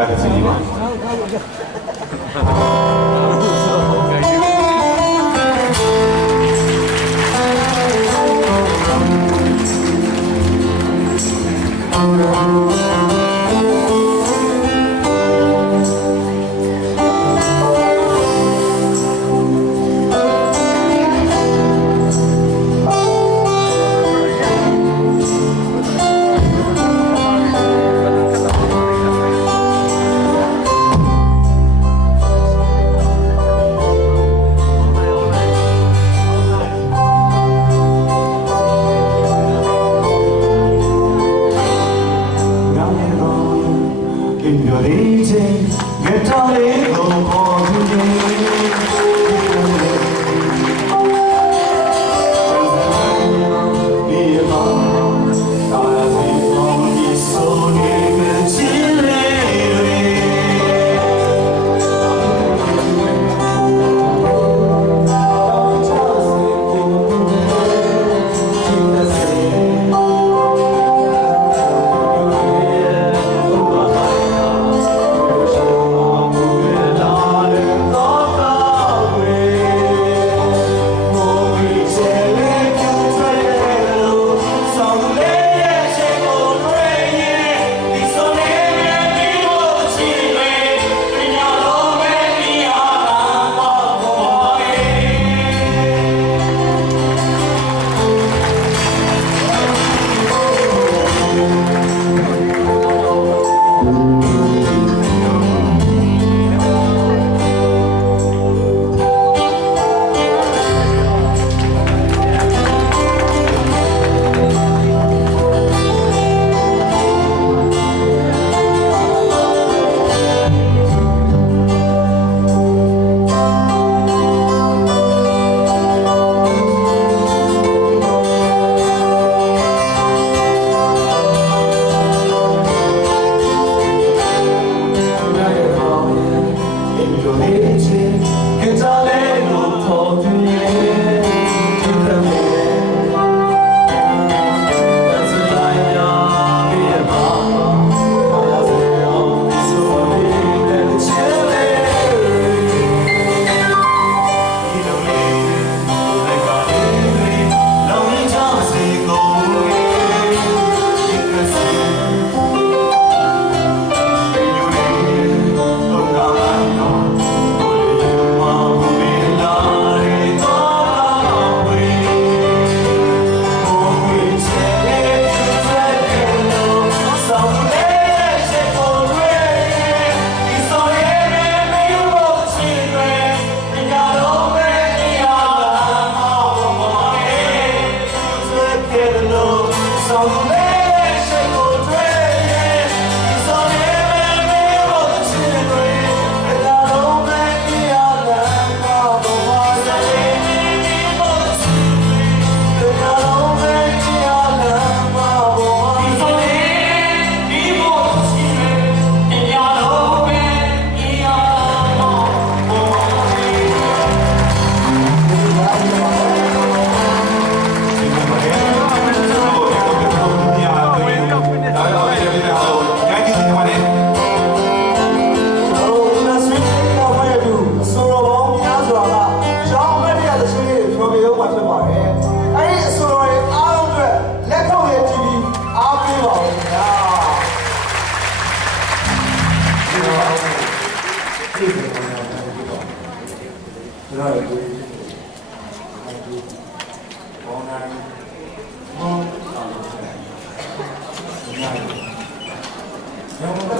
私には。 တော်အောင်သိတယ်ဘာသာပြန်တော့ကျွန်တော်ရဲ့ကိုယ်အဲဒီဘောနာဘောနာကျွန်တော်